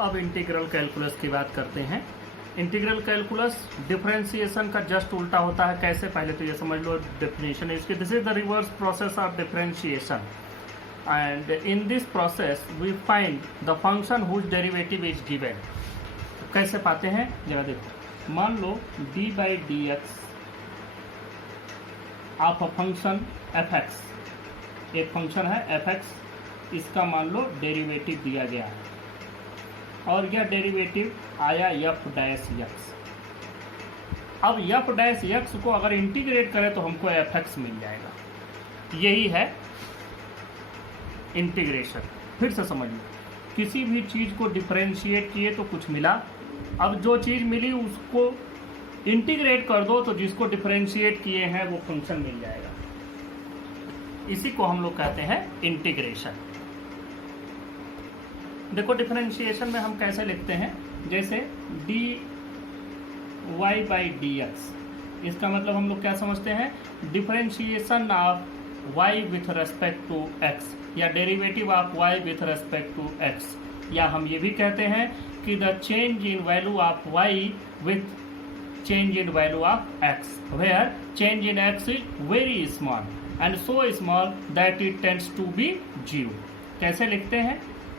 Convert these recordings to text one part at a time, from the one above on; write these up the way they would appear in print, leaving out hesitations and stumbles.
अब integral calculus की बात करते हैं। इंटीग्रल कैलकुलस डिफरेंशिएशन का जस्ट उल्टा होता है। कैसे? पहले तो ये समझ लो डेफिनेशन है इसकी। This is the reverse process of differentiation and in this process we find the function whose derivative is given. कैसे पाते हैं जरा देखो। मान लो d by D x of a function f x, एक फंक्शन है एफ एक्स, इसका मान लो डेरिवेटिव दिया गया है और यह डेरिवेटिव आया एफ डैश एक्स। अब एफ डैश एक्स को अगर इंटीग्रेट करें तो हमको एफ एक्स मिल जाएगा। यही है इंटीग्रेशन। फिर से समझिए, किसी भी चीज़ को डिफरेंशिएट किए तो कुछ मिला, अब जो चीज़ मिली उसको इंटीग्रेट कर दो तो जिसको डिफरेंशिएट किए हैं वो फंक्शन मिल जाएगा। इसी को हम लोग कहते हैं इंटीग्रेशन। देखो डिफरेंशिएशन में हम कैसे लिखते हैं, जैसे d y by D x, इसका मतलब हम लोग क्या समझते हैं, differentiation of y with respect to x या derivative of y with respect to x, या हम ये भी कहते हैं कि the change in value of y with change in value of x, where change in x is very small and so small that it tends to be 0। कैसे लिखते हैं?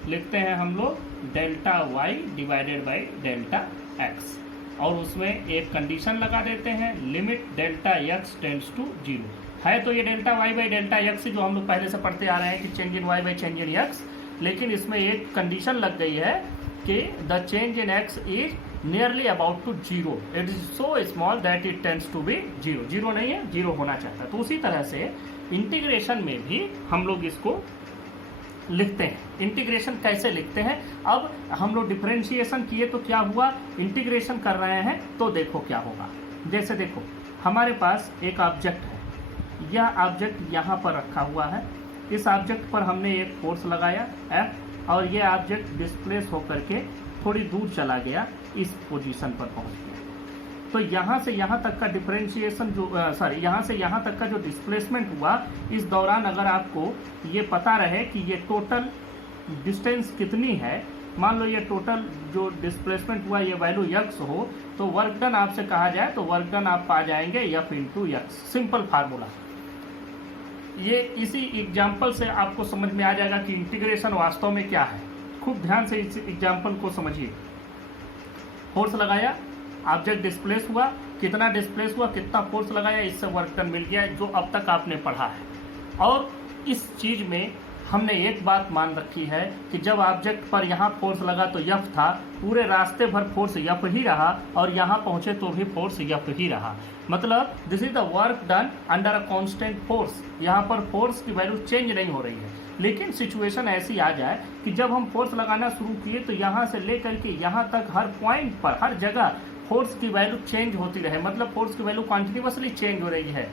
लिखते हैं हम लोग delta y divided by delta x और उसमें एक कंडीशन लगा देते हैं, limit delta x tends to 0। है तो ये delta y by delta x जो हम लोग पहले से पढ़ते आ रहे हैं कि change in y by change in x, लेकिन इसमें एक कंडीशन लग गई है कि the change in x is nearly about to 0, it is so small that it tends to be 0। 0 नहीं है, 0 होना चाहता है। तो उसी तरह से इंटीग्रेशन में भी हम लोग इसको लिखते हैं। इंटीग्रेशन कैसे लिखते हैं? अब हम लोग डिफरेंशिएशन किए तो क्या हुआ, इंटीग्रेशन कर रहे हैं तो देखो क्या होगा। जैसे देखो हमारे पास एक ऑब्जेक्ट है, यह ऑब्जेक्ट यहाँ पर रखा हुआ है, इस ऑब्जेक्ट पर हमने एक फोर्स लगाया F और यह ऑब्जेक्ट डिस्प्लेस होकर के थोड़ी दूर चला गया, इस पोजीशन पर पहुंच गया। तो यहाँ से यहाँ तक का डिफरेंशिएशन जो यहाँ से यहाँ तक का जो डिस्प्लेसमेंट हुआ, इस दौरान अगर आपको ये पता रहे कि ये टोटल डिस्टेंस कितनी है, मान लो ये टोटल जो डिस्प्लेसमेंट हुआ ये वैल्यू x हो, तो वर्क डन आपसे कहा जाए तो वर्क डन आप पा जाएंगे F into x. Simple formula. ये इसी एग्जाम्पल से आपको समझ में आ जाएगा कि इंटीग्रेशन वास्तव में क्या है। खूब ध्यान से इस एग्जाम्पल को समझिए। फोर्स लगाया, ऑब्जेक्ट डिस्प्लेस हुआ, कितना डिस्प्लेस हुआ, कितना फोर्स लगाया, इससे वर्क डन मिल गया जो अब तक आपने पढ़ा है। और इस चीज में हमने एक बात मान रखी है कि जब ऑब्जेक्ट पर यहाँ फोर्स लगा तो F था, पूरे रास्ते भर फोर्स F ही रहा और यहाँ पहुँचे तो भी फोर्स F ही रहा। मतलब this is the work done under a constant force. यहाँ पर फोर्स की वैल्यू चेंज नहीं हो रही है, लेकिन सिचुएशन ऐसी आ जाए कि जब हम फोर्स लगाना शुरू किए तो यहाँ से लेकर के यहाँ तक हर पॉइंट पर, हर जगह फोर्स की वैल्यू चेंज होती रहे, मतलब फोर्स की वैल्यू कॉन्टिन्यूसली चेंज हो रही है।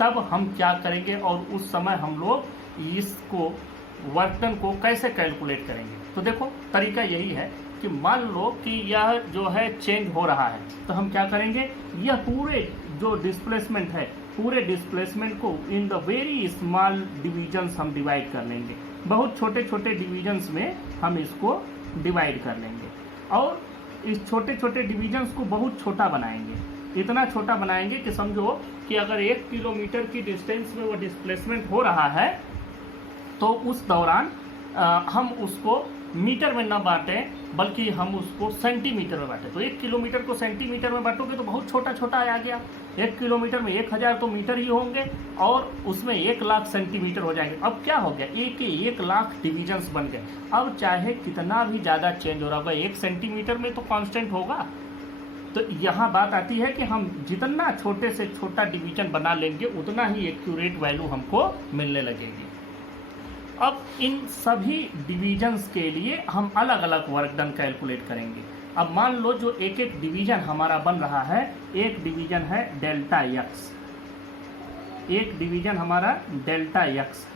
तब हम क्या करेंगे और उस समय हम लोग इसको वर्क डन को कैसे कैलकुलेट करेंगे? तो देखो तरीका यही है कि मान लो कि यह जो है चेंज हो रहा है, तो हम क्या करेंगे, यह पूरे जो डिस्प्लेसमेंट है, पूरे डिस्प्लेसमेंट को in the very small divisions हम डिवाइड कर लेंगे। बहुत छोटे छोटे डिविजन्स में हम इसको डिवाइड कर लेंगे और इस छोटे छोटे डिविजन्स को बहुत छोटा बनाएंगे। इतना छोटा बनाएंगे कि समझो कि अगर 1 किलोमीटर की डिस्टेंस में वो डिस्प्लेसमेंट हो रहा है तो उस दौरान हम उसको मीटर में न बांटें बल्कि हम उसको सेंटीमीटर में बांटें। तो 1 किलोमीटर को सेंटीमीटर में बांटोगे तो बहुत छोटा छोटा आ गया। 1 किलोमीटर में 1000 तो मीटर ही होंगे और उसमें 1 लाख सेंटीमीटर हो जाएंगे। अब क्या हो गया, 1 लाख डिविजन्स बन गए। अब चाहे कितना भी ज़्यादा चेंज हो रहा होगा, 1 सेंटीमीटर में तो कांस्टेंट होगा। तो यहाँ बात आती है कि हम जितना छोटे से छोटा डिवीजन बना लेंगे उतना ही एक्यूरेट वैल्यू हमको मिलने लगेगी। अब इन सभी डिवीजन्स के लिए हम अलग अलग वर्क डन कैलकुलेट करेंगे। अब मान लो जो एक एक डिवीजन हमारा बन रहा है, एक डिवीजन है डेल्टा एक्स, एक डिवीजन हमारा डेल्टा एक्स।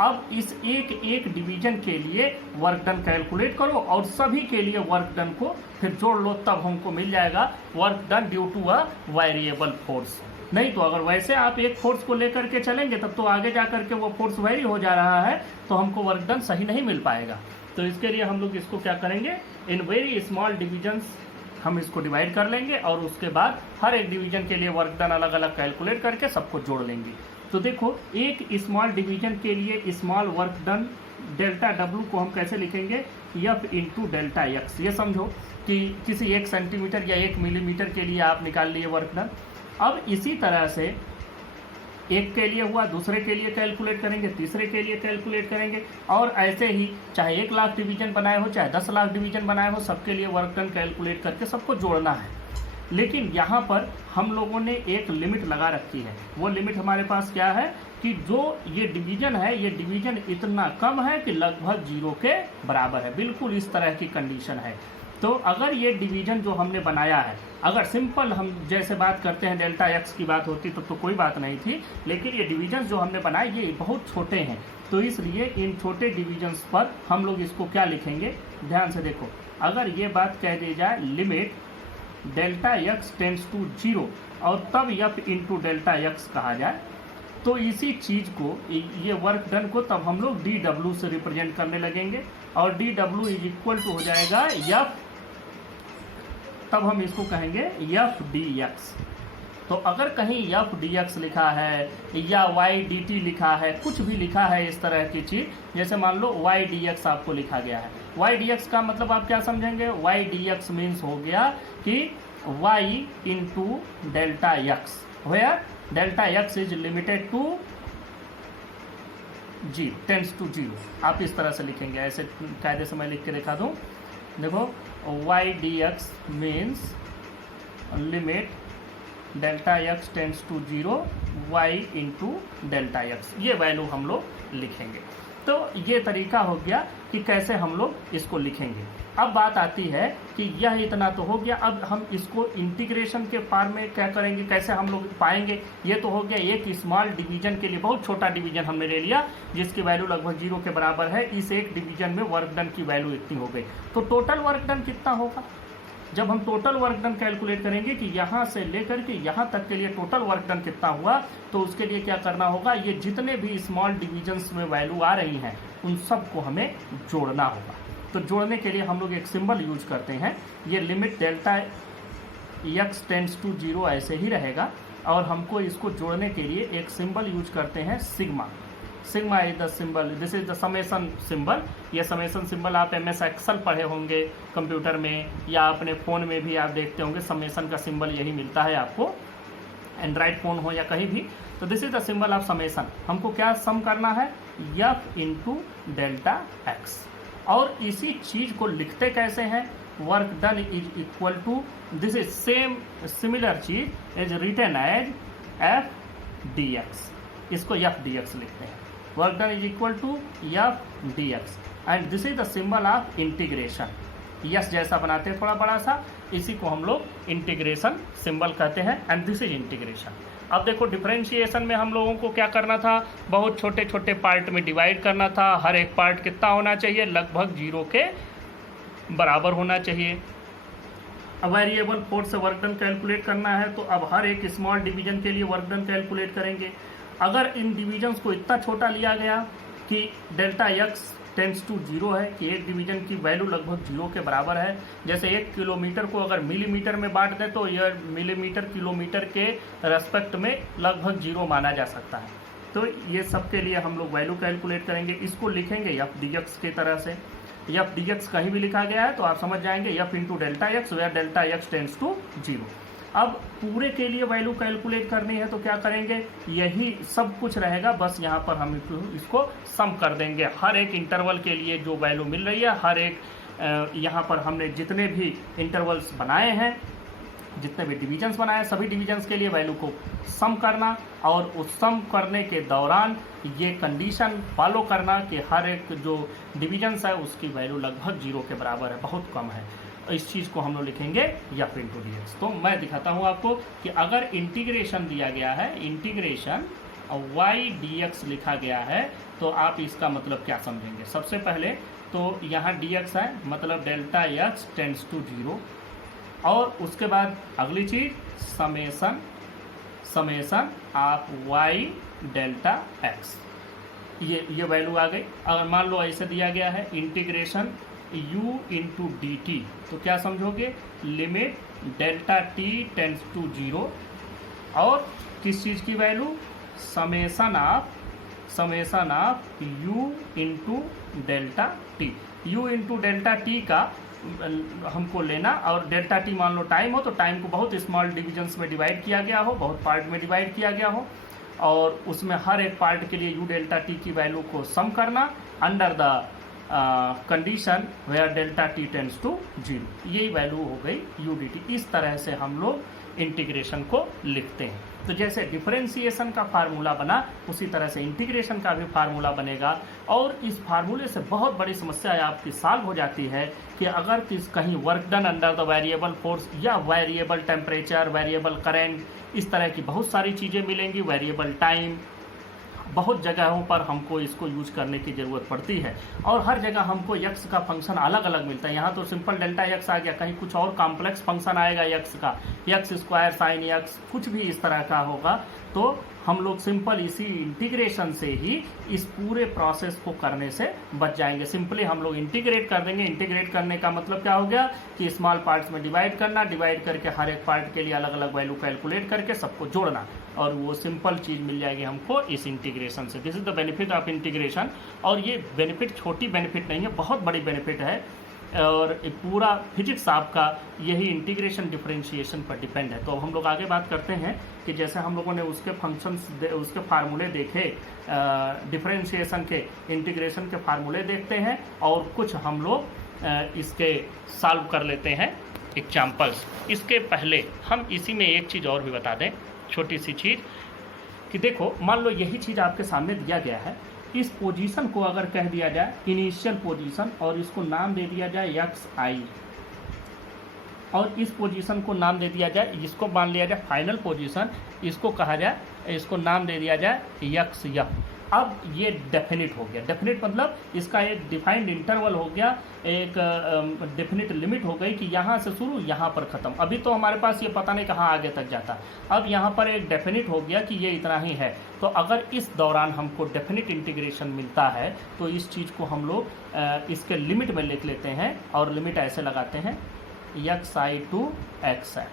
अब इस एक एक डिवीजन के लिए वर्क डन कैलकुलेट करो और सभी के लिए वर्क डन को फिर जोड़ लो, तब हमको मिल जाएगा work done due to a variable force. नहीं तो अगर वैसे आप एक फोर्स को लेकर के चलेंगे तब तो आगे जा करके वो फोर्स वेरी हो जा रहा है तो हमको वर्क डन सही नहीं मिल पाएगा। तो इसके लिए हम लोग इसको क्या करेंगे, इन वेरी स्मॉल डिविजन्स हम इसको डिवाइड कर लेंगे और उसके बाद हर एक डिवीजन के लिए वर्क डन अलग अलग कैलकुलेट करके सबको जोड़ लेंगे। तो देखो एक स्मॉल डिवीजन के लिए small work done delta W को हम कैसे लिखेंगे, एफ इंटू डेल्टा एक्स। ये समझो कि किसी 1 सेंटीमीटर या 1 मिलीमीटर के लिए आप निकाल लिए वर्क डन। अब इसी तरह से एक के लिए हुआ, दूसरे के लिए कैलकुलेट करेंगे, तीसरे के लिए कैलकुलेट करेंगे, और ऐसे ही चाहे 1 लाख डिवीजन बनाए हो चाहे 10 लाख डिवीजन बनाए हो, सबके लिए वर्क डन कैलकुलेट करके सबको जोड़ना है। लेकिन यहाँ पर हम लोगों ने एक लिमिट लगा रखी है। वो लिमिट हमारे पास क्या है कि जो ये डिवीजन है, ये डिवीजन इतना कम है कि लगभग 0 के बराबर है। बिल्कुल इस तरह की कंडीशन है। तो अगर ये डिवीजन जो हमने बनाया है, अगर सिंपल हम जैसे बात करते हैं डेल्टा एक्स की बात होती तो कोई बात नहीं थी, लेकिन ये डिवीजन जो हमने बनाए ये बहुत छोटे हैं, तो इसलिए इन छोटे डिवीजन्स पर हम लोग इसको क्या लिखेंगे, ध्यान से देखो। अगर ये बात कह दी जाए limit delta x tends to 0 और तब एफ इंटू डेल्टा एक्स कहा जाए, तो इसी चीज़ को, ये वर्क डन को तब हम लोग डी डब्ल्यू से रिप्रेजेंट करने लगेंगे और D W is equal to हो जाएगा एफ, तब हम इसको कहेंगे एफ डी एक्स। तो अगर कहीं एफ डी एक्स लिखा है या वाई डी टी लिखा है, कुछ भी लिखा है इस तरह की चीज़, जैसे मान लो वाई डी एक्स आपको लिखा गया है, वाई डी एक्स का मतलब आप क्या समझेंगे, वाई डी एक्स मीन्स हो गया कि y into delta x, where delta x is limited to G tends to 0। आप इस तरह से लिखेंगे, ऐसे कायदे से मैं लिख के दिखा दूँ। देखो y D x means limit delta x tends to 0 y into delta x, ये वैल्यू हम लोग लिखेंगे। तो ये तरीका हो गया कि कैसे हम लोग इसको लिखेंगे। अब बात आती है कि यह इतना तो हो गया, अब हम इसको इंटीग्रेशन के फॉर्म में क्या करेंगे, कैसे हम लोग पाएंगे। ये तो हो गया एक स्मॉल डिवीजन के लिए, बहुत छोटा डिवीजन हमने ले लिया जिसकी वैल्यू लगभग 0 के बराबर है। इस एक डिवीजन में वर्क डन की वैल्यू इतनी हो गई, तो टोटल वर्क डन कितना होगा। जब हम टोटल वर्क डन कैलकुलेट करेंगे कि यहाँ से लेकर के यहाँ तक के लिए टोटल वर्क डन कितना हुआ, तो उसके लिए क्या करना होगा, ये जितने भी स्मॉल डिवीजन्स में वैल्यू आ रही हैं उन सबको हमें जोड़ना होगा। तो जोड़ने के लिए हम लोग एक सिंबल यूज करते हैं, ये limit delta x tends to 0 ऐसे ही रहेगा, और हमको इसको जोड़ने के लिए एक सिंबल यूज करते हैं sigma. Sigma is the symbol, this is the summation symbol. ये समेशन सिंबल आप MS एक्सेल पढ़े होंगे कंप्यूटर में, या अपने फ़ोन में भी आप देखते होंगे समेशन का सिंबल यही मिलता है आपको, एंड्रॉइड फ़ोन हो या कहीं भी। तो this is the symbol of summation. हमको क्या सम करना है, एफ इंटू डेल्टा एक्स। और इसी चीज़ को लिखते कैसे हैं, work done is equal to, this is same similar चीज is written as f d x. इसको एफ डी एक्स लिखते हैं, work done is equal to f d x, and this is the symbol of integration. Yes जैसा बनाते हैं थोड़ा बड़ा सा, इसी को हम लोग इंटीग्रेशन सिंबल कहते हैं, एंड दिस इज इंटीग्रेशन। अब देखो डिफरेंशिएशन में हम लोगों को क्या करना था, बहुत छोटे छोटे पार्ट में डिवाइड करना था। हर एक पार्ट कितना होना चाहिए, लगभग 0 के बराबर होना चाहिए। अब वेरिएबल 4 से वर्क डन कैलकुलेट करना है, तो अब हर एक स्मॉल डिवीजन के लिए वर्क डन कैलकुलेट करेंगे। अगर इन डिवीजन्स को इतना छोटा लिया गया कि डेल्टा एक्स टेंड्स टू 0 है, कि एक डिवीजन की वैल्यू लगभग 0 के बराबर है, जैसे 1 किलोमीटर को अगर मिलीमीटर में बांट दें तो यह मिलीमीटर किलोमीटर के रेस्पेक्ट में लगभग 0 माना जा सकता है। तो ये सब के लिए हम लोग वैल्यू कैलकुलेट करेंगे, इसको लिखेंगे एफ डी एक्स की तरह से। एफ डी एक्स कहीं भी लिखा गया है तो आप समझ जाएंगे F into delta x, where delta x tends to 0। अब पूरे के लिए वैल्यू कैलकुलेट करनी है तो क्या करेंगे, यही सब कुछ रहेगा, बस यहाँ पर हम इसको सम कर देंगे। हर एक इंटरवल के लिए जो वैल्यू मिल रही है, हर एक यहाँ पर हमने जितने भी इंटरवल्स बनाए हैं, जितने भी डिवीजन्स बनाए, सभी डिवीजन्स के लिए वैल्यू को सम करना, और उस सम करने के दौरान ये कंडीशन फॉलो करना कि हर एक जो डिवीजन्स है उसकी वैल्यू लगभग 0 के बराबर है, बहुत कम है। इस चीज़ को हम लोग लिखेंगे एफ इंटू डी एक्स। तो मैं दिखाता हूँ आपको कि अगर इंटीग्रेशन दिया गया है, इंटीग्रेशन वाई डी एक्स लिखा गया है, तो आप इसका मतलब क्या समझेंगे। सबसे पहले तो यहाँ डी एक्स है, मतलब डेल्टा एक्स टेंड्स टू 0, और उसके बाद अगली चीज़ summation, summation of y delta x. ये वैल्यू आ गई। अगर मान लो ऐसे दिया गया है integration u into d t, तो क्या समझोगे, limit delta t tends to 0 और किस चीज़ की value, summation of u into delta t. u into delta t का हमको लेना, और डेल्टा टी मान लो टाइम हो, तो टाइम को बहुत स्मॉल डिविजन्स में डिवाइड किया गया हो, बहुत पार्ट में डिवाइड किया गया हो, और उसमें हर एक पार्ट के लिए u डेल्टा टी की वैल्यू को सम करना under the condition where delta T tends to 0। यही वैल्यू हो गई u डी टी। इस तरह से हम लोग इंटीग्रेशन को लिखते हैं। तो जैसे डिफरेंशिएशन का फार्मूला बना, उसी तरह से इंटीग्रेशन का भी फार्मूला बनेगा। और इस फार्मूले से बहुत बड़ी समस्या आपकी सॉल्व हो जाती है कि अगर कहीं work done under the variable force या वेरिएबल टेम्परेचर, वेरिएबल करंट, इस तरह की बहुत सारी चीज़ें मिलेंगी, वेरिएबल टाइम, बहुत जगहों पर हमको इसको यूज करने की ज़रूरत पड़ती है। और हर जगह हमको यक्स का फंक्शन अलग अलग मिलता है। यहाँ तो सिंपल डेल्टा यक्स आ गया, कहीं कुछ और कॉम्प्लेक्स फंक्शन आएगा यक्स का, यक्स स्क्वायर साइन यक्स, कुछ भी इस तरह का होगा। तो हम लोग सिंपल इसी इंटीग्रेशन से ही इस पूरे प्रोसेस को करने से बच जाएंगे। सिंपली हम लोग इंटीग्रेट कर देंगे। इंटीग्रेट करने का मतलब क्या हो गया कि स्मॉल पार्ट्स में डिवाइड करना, डिवाइड करके हर एक पार्ट के लिए अलग अलग वैल्यू कैलकुलेट करके सबको जोड़ना, और वो सिंपल चीज़ मिल जाएगी हमको इस इंटीग्रेशन से। This is the benefit of integration. और ये बेनिफिट छोटी बेनिफिट नहीं है, बहुत बड़ी बेनिफिट है। और पूरा फिजिक्स आपका यही इंटीग्रेशन डिफरेंशिएशन पर डिपेंड है। तो अब हम लोग आगे बात करते हैं कि जैसे हम लोगों ने उसके फंक्शंस, उसके फार्मूले देखे, डिफरेंशिएशन के, इंटीग्रेशन के फार्मूले देखते हैं, और कुछ हम लोग इसके सॉल्व कर लेते हैं एग्जाम्पल्स। इसके पहले हम इसी में एक चीज़ और भी बता दें, छोटी सी चीज़, कि देखो मान लो यही चीज़ आपके सामने दिया गया है। इस पोजीशन को अगर कह दिया जाए इनिशियल पोजीशन, और इसको नाम दे दिया जाए यक्स आई, और इस पोजीशन को नाम दे दिया जाए, इसको मान लिया जाए फाइनल पोजीशन, इसको कहा जाए, इसको नाम दे दिया जाए यक्स यफ। अब ये डेफिनिट हो गया। डेफिनिट मतलब इसका एक डिफाइंड इंटरवल हो गया, एक डेफिनिट लिमिट हो गई कि यहाँ से शुरू यहाँ पर ख़त्म। अभी तो हमारे पास ये पता नहीं कहाँ आगे तक जाता, अब यहाँ पर एक डेफिनिट हो गया कि ये इतना ही है। तो अगर इस दौरान हमको डेफिनिट इंटीग्रेशन मिलता है तो इस चीज़ को हम लोग इसके लिमिट में लिख लेते हैं, और लिमिट ऐसे लगाते हैं एक्स आई टू एक्स आई।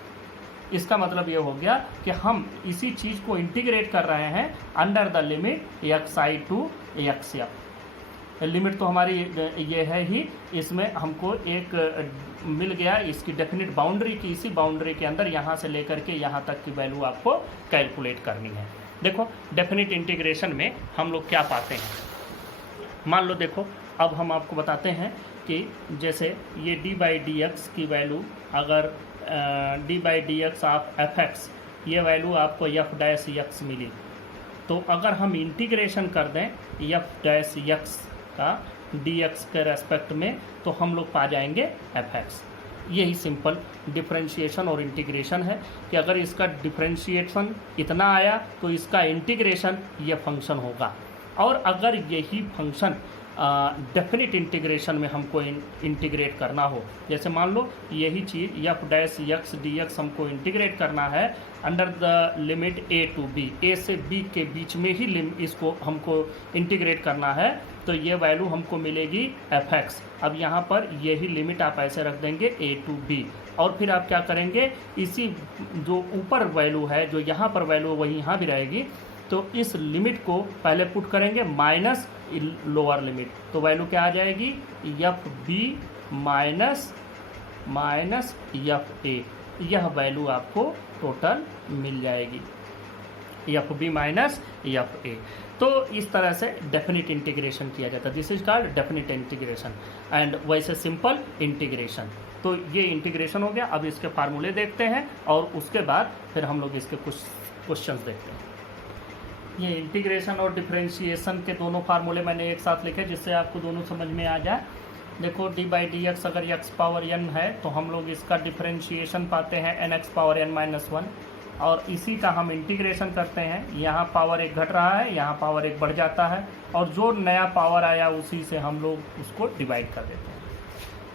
इसका मतलब ये हो गया कि हम इसी चीज़ को इंटीग्रेट कर रहे हैं under the limit x I to x F. Limit तो हमारी ये है ही, इसमें हमको एक मिल गया इसकी डेफिनिट बाउंड्री की, इसी बाउंड्री के अंदर यहाँ से लेकर के यहाँ तक की वैल्यू आपको कैलकुलेट करनी है। देखो डेफिनिट इंटीग्रेशन में हम लोग क्या पाते हैं। मान लो देखो, अब हम आपको बताते हैं कि जैसे ये डी बाई डी एक्स की वैल्यू, अगर D by D x of F x, ये वैल्यू आपको एफ डैश एक्स मिली, तो अगर हम इंटीग्रेशन कर दें एफ डैश एक्स का डी एक्स के रेस्पेक्ट में, तो हम लोग पा जाएंगे एफ एक्स। यही सिंपल डिफरेंशिएशन और इंटीग्रेशन है कि अगर इसका डिफरेंशिएशन इतना आया तो इसका इंटीग्रेशन ये फंक्शन होगा। और अगर यही फंक्शन डेफिनिट इंटीग्रेशन में हमको इंटीग्रेट करना हो, जैसे मान लो यही चीज़ f dash x d x हमको इंटीग्रेट करना है under the limit a to b, a से बी के बीच में ही इसको हमको इंटीग्रेट करना है, तो ये वैल्यू हमको मिलेगी एफ एक्स। अब यहाँ पर यही लिमिट आप ऐसे रख देंगे ए टू बी, और फिर आप क्या करेंगे, इसी जो ऊपर वैल्यू है, जो यहाँ पर वैल्यू वही यहाँ भी रहेगी, तो इस लिमिट को पहले पुट करेंगे माइनस लोअर लिमिट, तो वैल्यू क्या आ जाएगी F B minus minus F A. यह वैल्यू आपको टोटल मिल जाएगी F B minus F A. तो इस तरह से डेफिनिट इंटीग्रेशन किया जाता है। This is called definite integration and वैसे सिंपल इंटीग्रेशन। तो ये इंटीग्रेशन हो गया। अब इसके फार्मूले देखते हैं और उसके बाद फिर हम लोग इसके कुछ क्वेश्चंस देखते हैं। ये इंटीग्रेशन और डिफरेंशिएशन के दोनों फार्मूले मैंने एक साथ लिखे जिससे आपको दोनों समझ में आ जाए। देखो डी बाई डी एक्स अगर एक्स पावर एन है तो हम लोग इसका डिफरेंशिएशन पाते हैं N x power N minus one, और इसी का हम इंटीग्रेशन करते हैं। यहाँ पावर एक घट रहा है, यहाँ पावर एक बढ़ जाता है, और जो नया पावर आया उसी से हम लोग उसको डिवाइड कर देते हैं।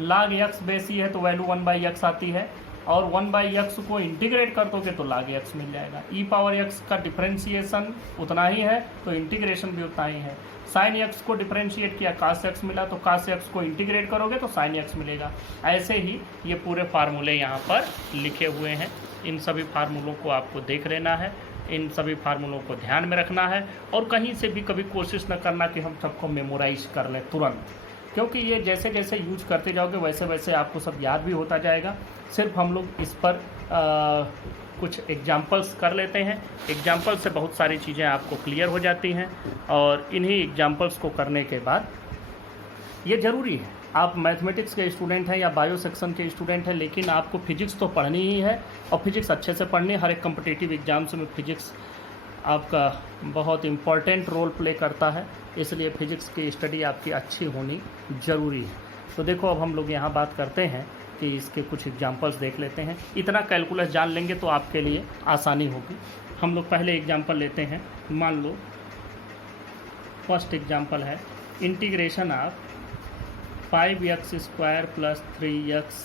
log एक्स बेसी है तो वैल्यू 1/x आती है, और 1/x को इंटीग्रेट कर दोगे तो log x मिल जाएगा। e⁻x का डिफ्रेंशिएशन उतना ही है तो इंटीग्रेशन भी उतना ही है। sin x को डिफ्रेंशिएट किया cos x मिला, तो cos x को इंटीग्रेट करोगे तो sin x मिलेगा। ऐसे ही ये पूरे फार्मूले यहाँ पर लिखे हुए हैं। इन सभी फार्मूलों को आपको देख लेना है, इन सभी फार्मूलों को ध्यान में रखना है और कहीं से भी कभी कोशिश न करना कि हम सबको मेमोराइज कर लें तुरंत, क्योंकि ये जैसे जैसे यूज करते जाओगे वैसे वैसे आपको सब याद भी होता जाएगा। सिर्फ हम लोग इस पर कुछ एग्जाम्पल्स कर लेते हैं। एग्जाम्पल से बहुत सारी चीज़ें आपको क्लियर हो जाती हैं और इन्हीं एग्जाम्पल्स को करने के बाद ये ज़रूरी है, आप मैथमेटिक्स के स्टूडेंट हैं या बायो सेक्शन के स्टूडेंट हैं, लेकिन आपको फिजिक्स तो पढ़नी ही है और फिजिक्स अच्छे से पढ़नी। हर एक कम्पिटिटिव एग्जाम्स में फिजिक्स आपका बहुत इम्पॉर्टेंट रोल प्ले करता है, इसलिए फिजिक्स की स्टडी आपकी अच्छी होनी ज़रूरी है। तो देखो अब हम लोग यहाँ बात करते हैं कि इसके कुछ एग्जांपल्स देख लेते हैं। इतना कैलकुलस जान लेंगे तो आपके लिए आसानी होगी। हम लोग पहले एग्जांपल लेते हैं। मान लो फर्स्ट एग्जांपल है इंटीग्रेशन ऑफ 5x² + 3x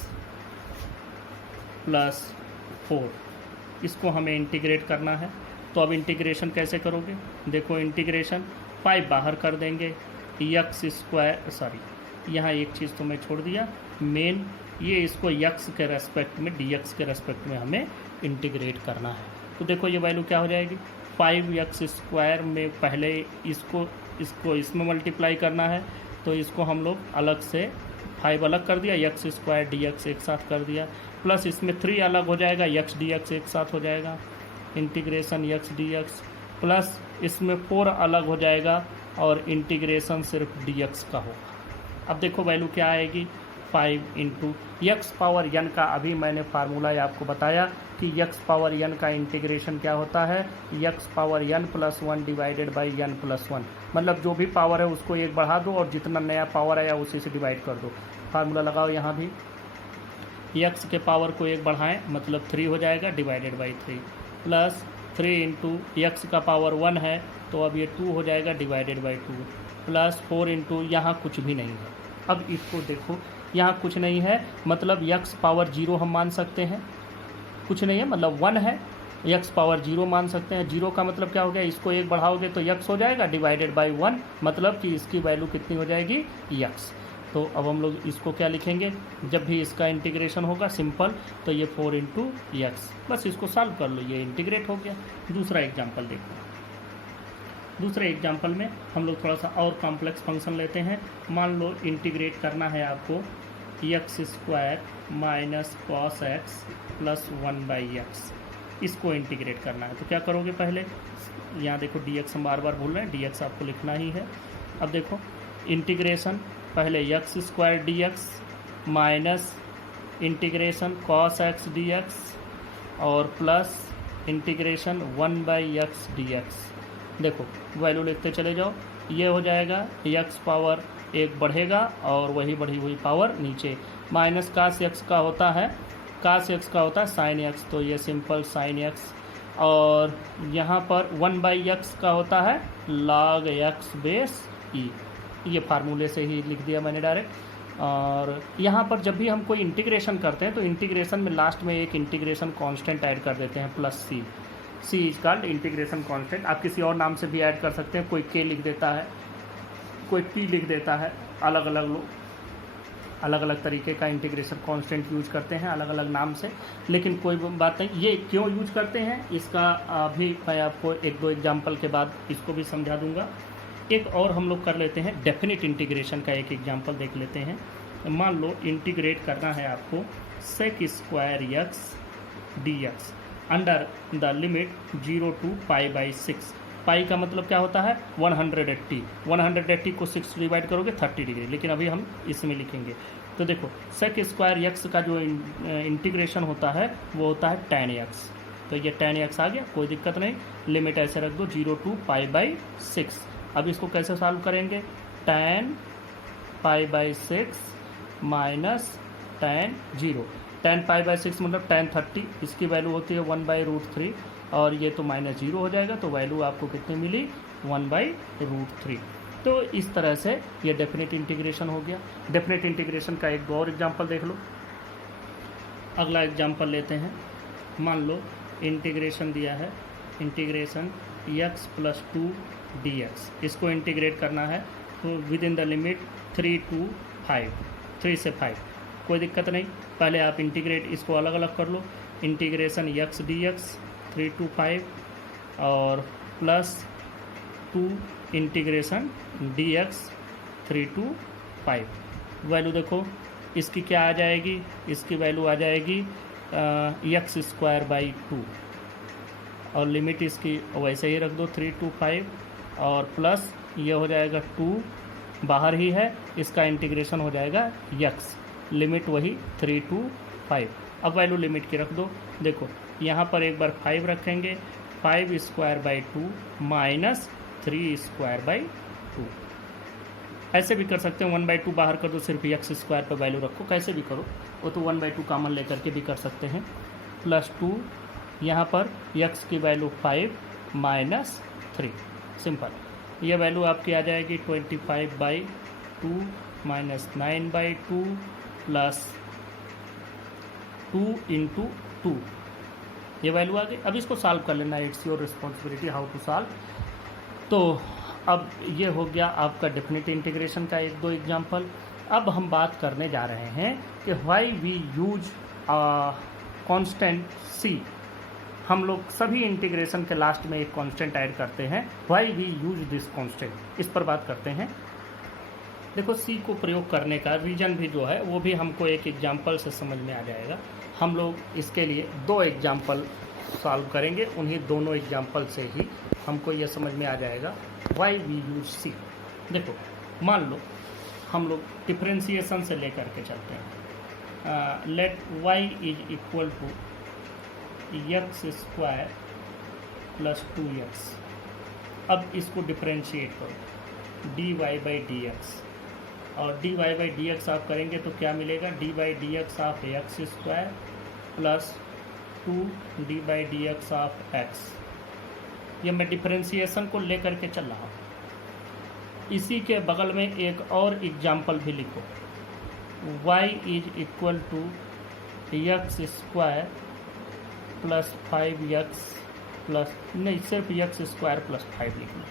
+ 4। इसको हमें इंटीग्रेट करना है। तो अब इंटीग्रेशन कैसे करोगे? देखो इंटीग्रेशन 5 बाहर कर देंगे, यहाँ एक चीज़ तो मैं छोड़ दिया मेन, ये इसको x के रेस्पेक्ट में dx के रेस्पेक्ट में हमें इंटीग्रेट करना है। तो देखो ये वैल्यू क्या हो जाएगी, 5x² में पहले इसको इसमें मल्टीप्लाई करना है, तो इसको हम लोग अलग से 5 अलग कर दिया, x² dx एक साथ कर दिया, प्लस इसमें 3 अलग हो जाएगा, x dx एक साथ हो जाएगा, इंटीग्रेशन x dx, प्लस इसमें 4 अलग हो जाएगा और इंटीग्रेशन सिर्फ dx का होगा। अब देखो वैल्यू क्या आएगी, 5 × x⁻n का अभी मैंने फार्मूला आपको बताया कि x⁻n का इंटीग्रेशन क्या होता है, x⁻n + 1 डिवाइडेड बाई n + 1, मतलब जो भी पावर है उसको एक बढ़ा दो और जितना नया पावर आया उसी से डिवाइड कर दो। फार्मूला लगाओ यहाँ भी, x के पावर को एक बढ़ाएं मतलब 3 हो जाएगा डिवाइडेड बाई 3, प्लस 3 × x का पावर 1 है तो अब ये 2 हो जाएगा डिवाइडेड बाई 2, प्लस 4 × यहाँ कुछ भी नहीं है। अब इसको देखो यहाँ कुछ नहीं है मतलब x⁻0 हम मान सकते हैं, कुछ नहीं है मतलब 1 है, x⁻0 मान सकते हैं। 0 का मतलब क्या हो गया, इसको एक बढ़ाओगे तो x हो जाएगा डिवाइडेड बाई 1, मतलब कि इसकी वैल्यू कितनी हो जाएगी, x। तो अब हम लोग इसको क्या लिखेंगे, जब भी इसका इंटीग्रेशन होगा सिंपल तो ये 4 × x, बस इसको सॉल्व कर लो, ये इंटीग्रेट हो गया। दूसरा एग्जाम्पल देखो, दूसरे एग्जाम्पल में हम लोग थोड़ा सा और कॉम्प्लेक्स फंक्शन लेते हैं। मान लो इंटीग्रेट करना है आपको x² - cos x + 1/x, इसको इंटीग्रेट करना है। तो क्या करोगे, पहले यहाँ देखो dx हम बार बार भूल रहे हैं, dx आपको लिखना ही है। अब देखो इंटीग्रेशन पहले x² dx minus integration cos x dx और प्लस इंटीग्रेशन 1/x dx। देखो वैल्यू लिखते चले जाओ, ये हो जाएगा x पावर 1 बढ़ेगा और वही बढ़ी हुई पावर नीचे, माइनस cos x का होता है sin x, तो ये सिंपल sin x, और यहाँ पर 1/x का होता है log x/e, ये फार्मूले से ही लिख दिया मैंने डायरेक्ट। और यहाँ पर जब भी हम कोई इंटीग्रेशन करते हैं तो इंटीग्रेशन में लास्ट में एक इंटीग्रेशन कांस्टेंट ऐड कर देते हैं +c, c is called integration constant. आप किसी और नाम से भी ऐड कर सकते हैं, कोई k लिख देता है, कोई p लिख देता है, अलग अलग लोग अलग अलग तरीके का इंटीग्रेशन कांस्टेंट यूज करते हैं अलग अलग नाम से, लेकिन कोई बात नहीं। ये क्यों यूज करते हैं इसका अभी मैं आपको 1-2 एग्जाम्पल के बाद इसको भी समझा दूंगा। एक और हम लोग कर लेते हैं डेफिनेट इंटीग्रेशन का, एक एग्जाम्पल देख लेते हैं। मान लो इंटीग्रेट करना है आपको sec² x dx under the limit 0 to π/6। पाई का मतलब क्या होता है, 180, 180 को 6 डिवाइड करोगे 30 डिग्री, लेकिन अभी हम इसमें लिखेंगे। तो देखो sec² x का जो इंटीग्रेशन होता है वो होता है tan x, तो ये tan x आ गया, कोई दिक्कत नहीं, लिमिट ऐसे रख दो 0 to π/6। अब इसको कैसे सॉल्व करेंगे, tan π/6 माइनस tan 0, tan π/6 मतलब tan 30, इसकी वैल्यू होती है 1/√3 और ये तो -0 हो जाएगा, तो वैल्यू आपको कितनी मिली, 1/√3। तो इस तरह से ये डेफिनेट इंटीग्रेशन हो गया। डेफिनेट इंटीग्रेशन का एक और एग्जांपल देख लो। अगला एग्जाम्पल लेते हैं। मान लो इंटीग्रेशन दिया है, इंटीग्रेशन x प्लस 2 dx, इसको इंटीग्रेट करना है तो विद इन द लिमिट 3 से 5, कोई दिक्कत नहीं। पहले आप इंटीग्रेट इसको अलग अलग कर लो, इंटीग्रेशन x dx 3 to 5 और plus 2 integration dx 3 to 5। Value देखो इसकी क्या आ जाएगी, इसकी वैल्यू आ जाएगी x स्क्वायर बाई 2 और लिमिट इसकी वैसे ही रख दो 3 to 5 और प्लस ये हो जाएगा 2 बाहर ही है, इसका इंटीग्रेशन हो जाएगा x, लिमिट वही 3 to 5। अब वैल्यू लिमिट की रख दो। देखो यहाँ पर एक बार 5 रखेंगे, 5 square by 2 minus 3 square by 2। ऐसे भी कर सकते हैं, 1/2 बाहर कर दो, सिर्फ x स्क्वायर पर वैल्यू रखो, कैसे भी करो, वो तो 1/2 कॉमन लेकर के भी कर सकते हैं। प्लस 2 यहाँ पर x की वैल्यू 5 माइनस 3, सिंपल। ये वैल्यू आपकी आ जाएगी 25/2 माइनस 9/2 प्लस 2 इंटू 2, ये वैल्यू आ गई। अब इसको सॉल्व कर लेना, it's your responsibility how to solve. तो अब ये हो गया आपका डेफिनेट इंटीग्रेशन का 1-2 एग्जाम्पल। अब हम बात करने जा रहे हैं कि why we use constant c। हम लोग सभी इंटीग्रेशन के लास्ट में एक कांस्टेंट ऐड करते हैं, why we use this constant, इस पर बात करते हैं। देखो c को प्रयोग करने का रीजन भी जो है वो भी हमको एक एग्जाम्पल से समझ में आ जाएगा। हम लोग इसके लिए 2 एग्जाम्पल सॉल्व करेंगे, उन्हीं दोनों एग्जाम्पल से ही हमको ये समझ में आ जाएगा वाई वी यूज सी। देखो मान लो हम लोग डिफ्रेंसिएशन से लेकर के चलते हैं। Let y is equal to x square plus 2x। अब इसको डिफ्रेंशिएट करो dy बाई डी एक्स, और dy बाई डी एक्स आप करेंगे तो क्या मिलेगा, dy by D x of x square plus 2 dy by D x of x। ये मैं डिफरेंशिएशन को लेकर के चल रहा हूँ। इसी के बगल में एक और एग्जाम्पल भी लिखो, y is equal to x square plus 5x plus, नहीं सिर्फ x स्क्वायर प्लस 5 लिखना।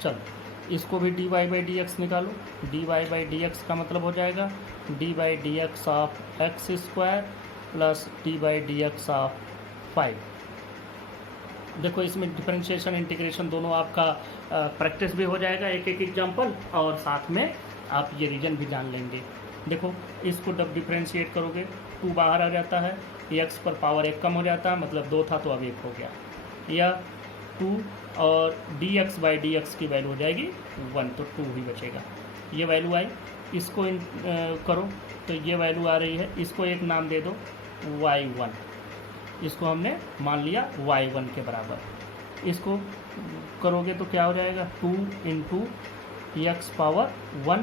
चलो इसको भी dy बाई डी एक्स निकालो, dy बाई डी एक्स का मतलब हो जाएगा dy by D x of x square plus D by D x of 5। देखो इसमें डिफरेंशिएशन इंटीग्रेशन दोनों आपका प्रैक्टिस भी हो जाएगा, एक एक एग्जाम्पल, और साथ में आप ये रीजन भी जान लेंगे। देखो इसको जब डिफरेंशिएट करोगे 2 बाहर आ जाता है, x पर पावर 1 कम हो जाता है, मतलब 2 था तो अब 1 हो गया, या 2 और dx बाई डी एक्स की वैल्यू हो जाएगी 1, तो 2 ही बचेगा। ये वैल्यू आई, इसको करो तो ये वैल्यू आ रही है, इसको एक नाम दे दो y1, इसको हमने मान लिया y1 के बराबर। इसको करोगे तो क्या हो जाएगा 2 into x power 1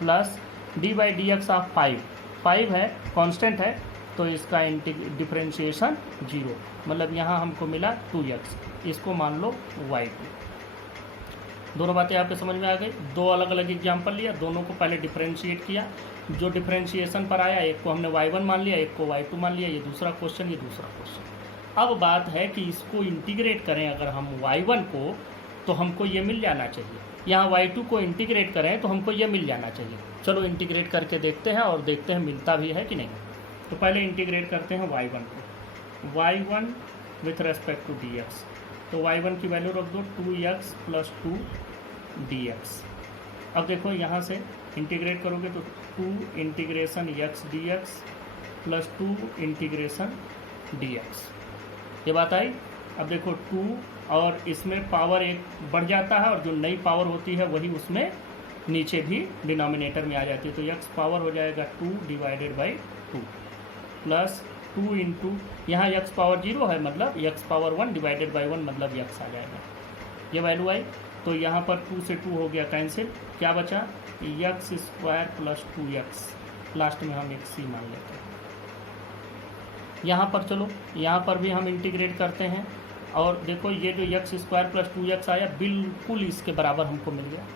plus D by D x of 5 है, कांस्टेंट है, तो इसका डिफरेंशिएशन 0, मतलब यहाँ हमको मिला 2x, इसको मान लो y2। दोनों बातें आपके समझ में आ गई। 2 अलग अलग एग्जाम्पल लिया, दोनों को पहले डिफरेंशिएट किया, जो डिफरेंशिएशन पर आया एक को हमने y1 मान लिया, एक को y2 मान लिया। ये दूसरा क्वेश्चन, ये दूसरा क्वेश्चन। अब बात है कि इसको इंटीग्रेट करें अगर हम y1 को, तो हमको ये मिल जाना चाहिए, यहाँ y2 को इंटीग्रेट करें तो हमको ये मिल जाना चाहिए। चलो इंटीग्रेट करके देखते हैं और देखते हैं मिलता भी है कि नहीं। तो पहले इंटीग्रेट करते हैं y1 को, y1 with respect to dx, तो y1 की वैल्यू रख दो 2x प्लस 2 dx। अब देखो यहाँ से इंटीग्रेट करोगे तो 2 integration x dx plus 2 integration dx, ये बात आई। अब देखो 2 और इसमें पावर 1 बढ़ जाता है, और जो नई पावर होती है वही उसमें नीचे भी डिनोमिनेटर में आ जाती है, तो x पावर हो जाएगा 2 डिवाइडेड बाई 2 प्लस 2 इंटू, यहाँ x पावर 0 है, मतलब x पावर 1 डिवाइडेड बाई 1 मतलब x आ जाएगा। ये वैल्यू आई, तो यहाँ पर 2 से 2 हो गया कैंसिल, क्या बचा x square plus 2x, last में हम एक c मान लेते हैं। यहाँ पर चलो, यहाँ पर भी हम इंटीग्रेट करते हैं, और देखो ये जो x स्क्वायर प्लस 2x आया बिल्कुल इसके बराबर हमको मिल गया,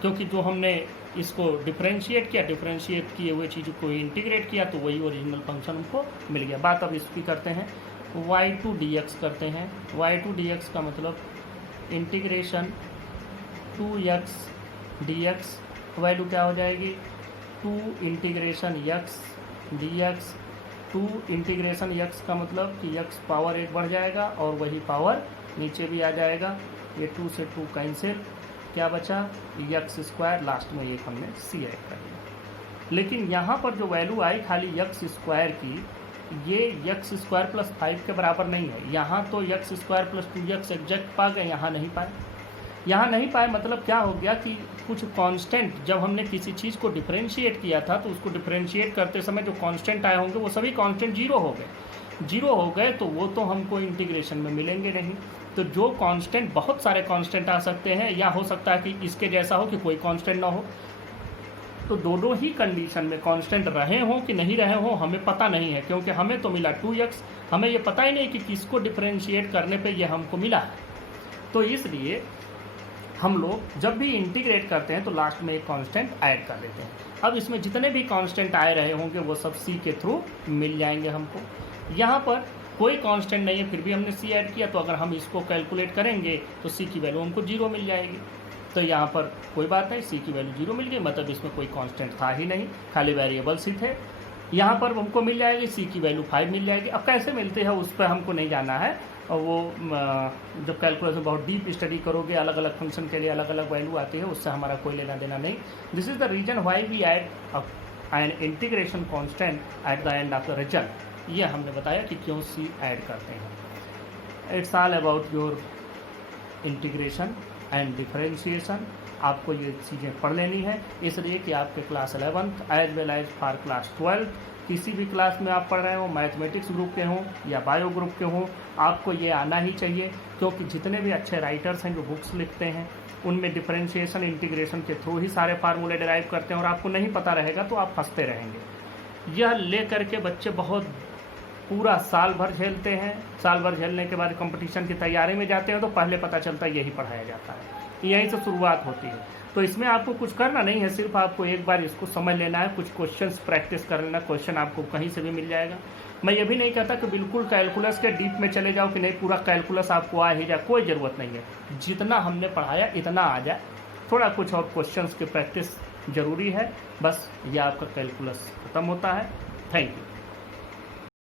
क्योंकि जो हमने इसको डिफरेंशिएट किए हुए चीज़ को इंटीग्रेट किया तो वही ओरिजिनल फंक्शन हमको मिल गया। बात अब इसकी करते हैं, y2 dx करते हैं। y2 dx का मतलब इंटीग्रेशन 2x dx, वैल्यू क्या हो जाएगी 2 integration x dx। 2 integration x का मतलब कि x पावर 1 बढ़ जाएगा और वही पावर नीचे भी आ जाएगा। ये 2 से 2 कैंसिल, क्या बचा x स्क्वायर, लास्ट में एक हमने c ऐड कर दिया। लेकिन यहाँ पर जो वैल्यू आई खाली x स्क्वायर की, ये x स्क्वायर प्लस 5 के बराबर नहीं है। यहाँ तो x square plus 2x exact पा गए, यहाँ नहीं पाए। यहाँ नहीं पाए मतलब क्या हो गया कि कुछ कांस्टेंट, जब हमने किसी चीज़ को डिफरेंशिएट किया था तो उसको डिफरेंशिएट करते समय जो कांस्टेंट आए होंगे वो सभी कांस्टेंट जीरो हो गए तो वो तो हमको इंटीग्रेशन में मिलेंगे नहीं। तो जो कांस्टेंट, बहुत सारे कांस्टेंट आ सकते हैं, या हो सकता है कि इसके जैसा हो कि कोई कांस्टेंट ना हो। तो दोनों ही कंडीशन में कांस्टेंट रहे हों कि नहीं रहे हों हमें पता नहीं है, क्योंकि हमें तो मिला 2x, हमें ये पता ही नहीं कि किसको डिफरेंशिएट करने पे ये हमको मिला है। तो इसलिए हम लोग जब भी इंटीग्रेट करते हैं तो लास्ट में एक कांस्टेंट ऐड कर लेते हैं। अब इसमें जितने भी कांस्टेंट आए रहे होंगे वो सब c के थ्रू मिल जाएंगे हमको। यहाँ पर कोई कांस्टेंट नहीं है फिर भी हमने c ऐड किया, तो अगर हम इसको कैलकुलेट करेंगे तो c की वैल्यू हमको 0 मिल जाएगी। तो यहाँ पर कोई बात नहीं, c की वैल्यू 0 मिल गई, मतलब इसमें कोई कांस्टेंट था ही नहीं, खाली वेरिएबल्स ही थे। यहाँ पर हमको मिल जाएगी c की वैल्यू 5 मिल जाएगी। अब कैसे मिलते हैं उस पर हमको नहीं जाना है, और वो जब कैलकुलस में बहुत डीप स्टडी करोगे अलग अलग फंक्शन के लिए अलग अलग वैल्यू आती है, उससे हमारा कोई लेना देना नहीं। This is the reason why we add an integration constant at the end of the result. ये हमने बताया कि क्यों सी ऐड करते हैं। It's all about your integration and differentiation. आपको ये चीज़ें पढ़ लेनी है, इसलिए कि आपके class 11th as well as for class 12 किसी भी क्लास में आप पढ़ रहे हो, मैथमेटिक्स ग्रुप के हों या बायो ग्रुप के हों, आपको ये आना ही चाहिए। क्योंकि जितने भी अच्छे राइटर्स हैं जो बुक्स लिखते हैं उनमें डिफरेंशिएशन इंटीग्रेशन के थ्रू ही सारे फार्मूले डिराइव करते हैं, और आपको नहीं पता रहेगा तो आप फंसते रहेंगे। यह ले करके बच्चे बहुत पूरा साल भर झेलते हैं। साल भर झेलने के बाद कंपटीशन की तैयारी में जाते हैं तो पहले पता चलता है यही पढ़ाया जाता है, यहीं से शुरुआत होती है। तो इसमें आपको कुछ करना नहीं है, सिर्फ आपको एक बार इसको समझ लेना है, कुछ क्वेश्चंस प्रैक्टिस कर लेना। क्वेश्चन आपको कहीं से भी मिल जाएगा। मैं ये भी नहीं कहता कि बिल्कुल कैलकुलस के डीप में चले जाओ कि नहीं पूरा कैलकुलस आपको आ ही जाए, कोई ज़रूरत नहीं है। जितना हमने पढ़ाया इतना आ जाए, थोड़ा कुछ और क्वेश्चंस की प्रैक्टिस ज़रूरी है, बस ये आपका कैलकुलस ख़त्म होता है। Thank you.